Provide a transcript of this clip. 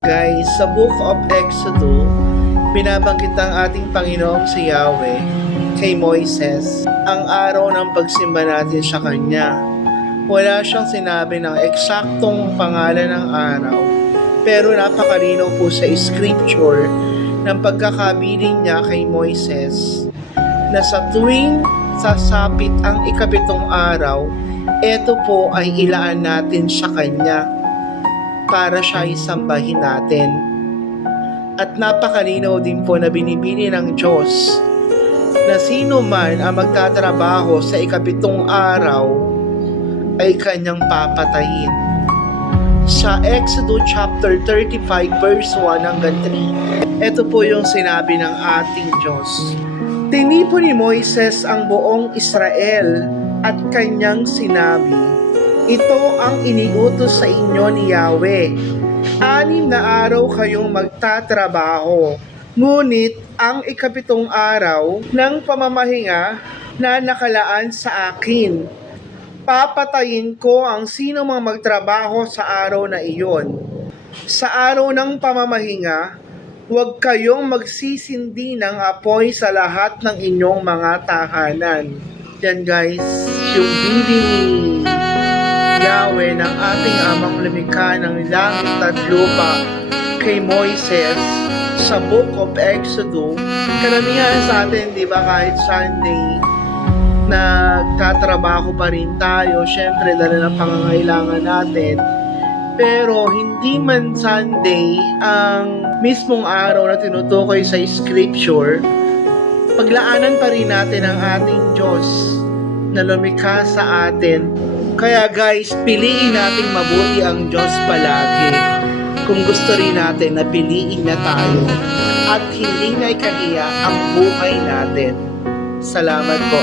Guys, sa Book of Exodus, binabanggit ang ating Panginoong si Yahweh kay Moises ang araw ng pagsimba natin sa Kanya. Wala siyang sinabi ng eksaktong pangalan ng araw, pero napakalinaw po sa scripture ng pagkakabiling niya kay Moises na sa tuwing sasapit ang ikapitong araw, ito po ay ilaan natin sa Kanya para siya isambahin natin. At napakalinaw din po na binibili ng Diyos na sino man ang magtatrabaho sa ikapitong araw ay Kanyang papatayin. Sa Exodus chapter 35 verse 1 hanggang 3, ito po yung sinabi ng ating Diyos. Tinipon ni Moises ang buong Israel at kanyang sinabi, ito ang iniutos sa inyo ni Yahweh. 6 na araw kayong magtatrabaho, ngunit ang ikapitong araw ng pamamahinga na nakalaan sa akin. Papatayin ko ang sino mang magtrabaho sa araw na iyon. Sa araw ng pamamahinga, huwag kayong magsisindi ng apoy sa lahat ng inyong mga tahanan. Yan guys, yung bidding Yahweh ng ating amang lumikha ng langit at lupa kay Moises sa Book of Exodus. Karamihan sa atin, di ba, kahit Sunday, nagtatrabaho pa rin tayo, syempre dala ng pangangailangan natin. Pero hindi man Sunday ang mismong araw na tinutukoy sa scripture, paglaanan pa rin natin ang ating Diyos na lumikha sa atin. Kaya guys, piliin nating mabuti ang Diyos palagi kung gusto rin natin na piliin na tayo at hindi na ikahiya ang buhay natin. Salamat po.